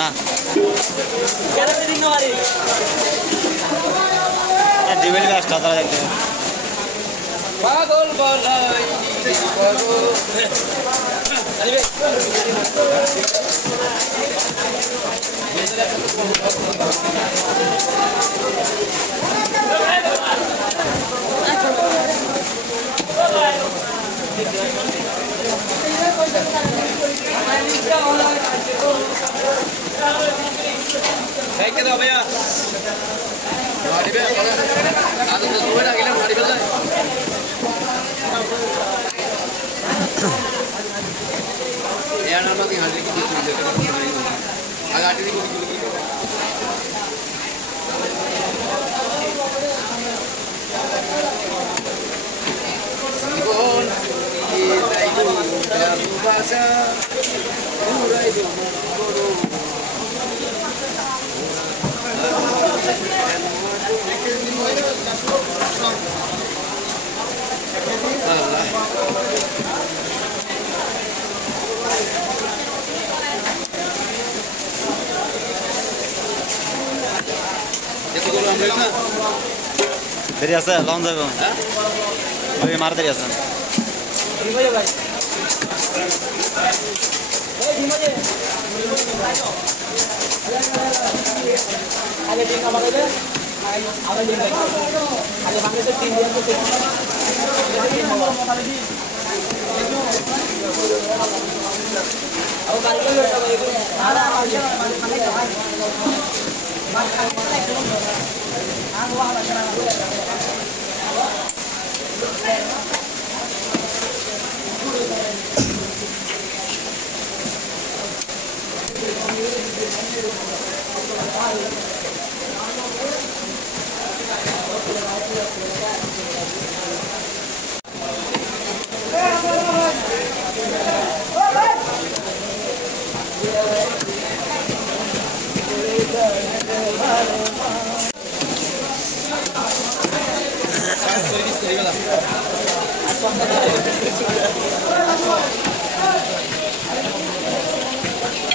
না ডিবেল গাছটা তারা দেখতে পাগল বলাই के दो भैया गाड़ी पे आज तो सुबह आ गया गाड़ी पे जाए यार ना मत यहाँ की कुछ चीज़ आ गाड़ी की कौन ये ताइजो दारू बासा पूरा इधर Dari asa, lawan saya bang. Bagi marah dari asa. Gimana bang? Gimana? Ada di kamar ada? Ada di mana? Ada bangsa setin dia tu. Aku kali ni ada itu. Ada aja.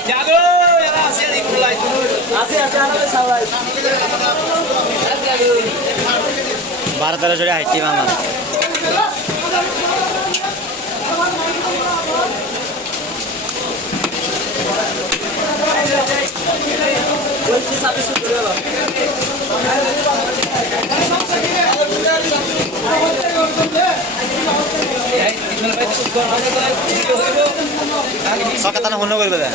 Jago, ya Asia dimulai dulu. Asia apa sawai? Barat ada sudah hati mama. Kunci sapi sudah loh. Sakatan hono করবে দা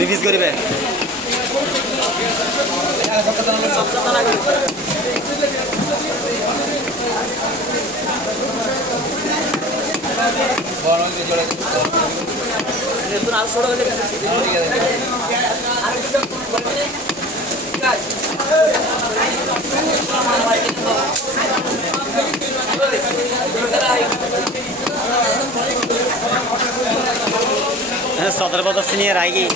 রিভিজ করিবে বড় হয়ে জোড়া দেখুন আর ছোট হয়ে গেছে আর কিছু করবে গাইস सदर बदर सीनियर आएगी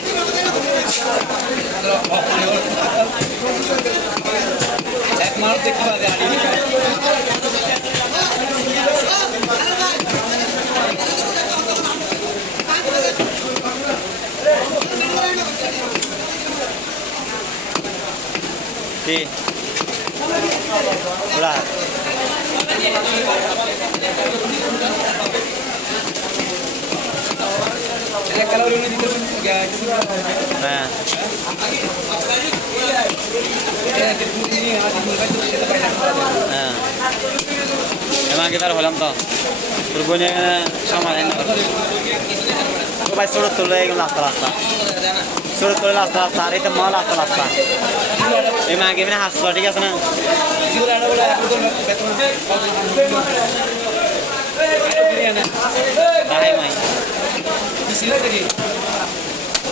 बड़ा kalau ini di depan guys. Nah. Nah. Emang kita holam toh. Berbunya sama ini. Kau baik surat tulis yang lasta. Surat tulis lasta. Hari itu malah lasta. Emang gimana hasil dia sana? Bahaya mai.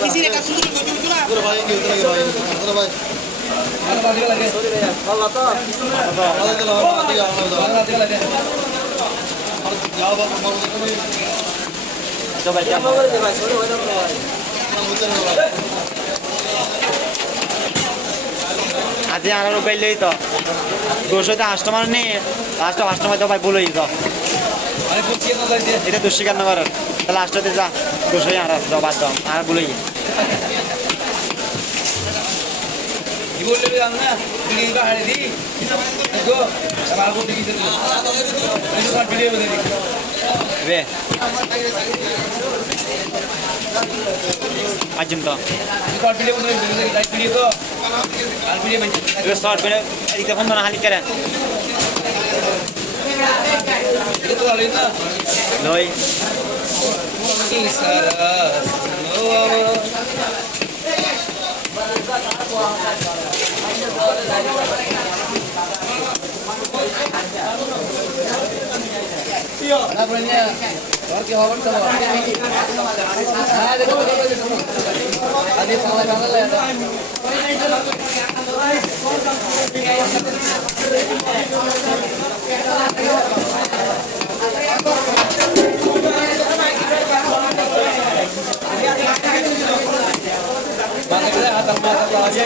किसी ने का सुधर को जुड़ा पूरा भाई के उतर के भाई उतर भाई मारो बाजी लगे सॉरी भैया वाला तो वाला चलो आती आओ वाला आती लगे और जाओ बात मारो तो भाई तो भाई क्या मगर दे भाई सॉरी हो जाओ भाई उतर वाला आज आना रुपए ले तो 200 টা কাস্টমার নেই লাস্ট কাস্টমার তো ভাই বলেই তো এটা 250 করে তাহলে লাস্টতে যা 200 আর জবাব দাও আর বলেই কি বললে আমরা বিড়ি কা হাড়ি দি দেখো সবার को देखी चल ये तो वीडियो बना दी वे अजम तो शॉर्ट वीडियो बना दी लाइक वीडियो तो हाल वीडियो बन ये शॉर्ट वीडियो इधर फोन ना हाल करे ये तो वाले ना लोई सारा Nah, brandnya, warga Holland kalau, nah, देखो, ada pangal ya, Makanya atas mata aja.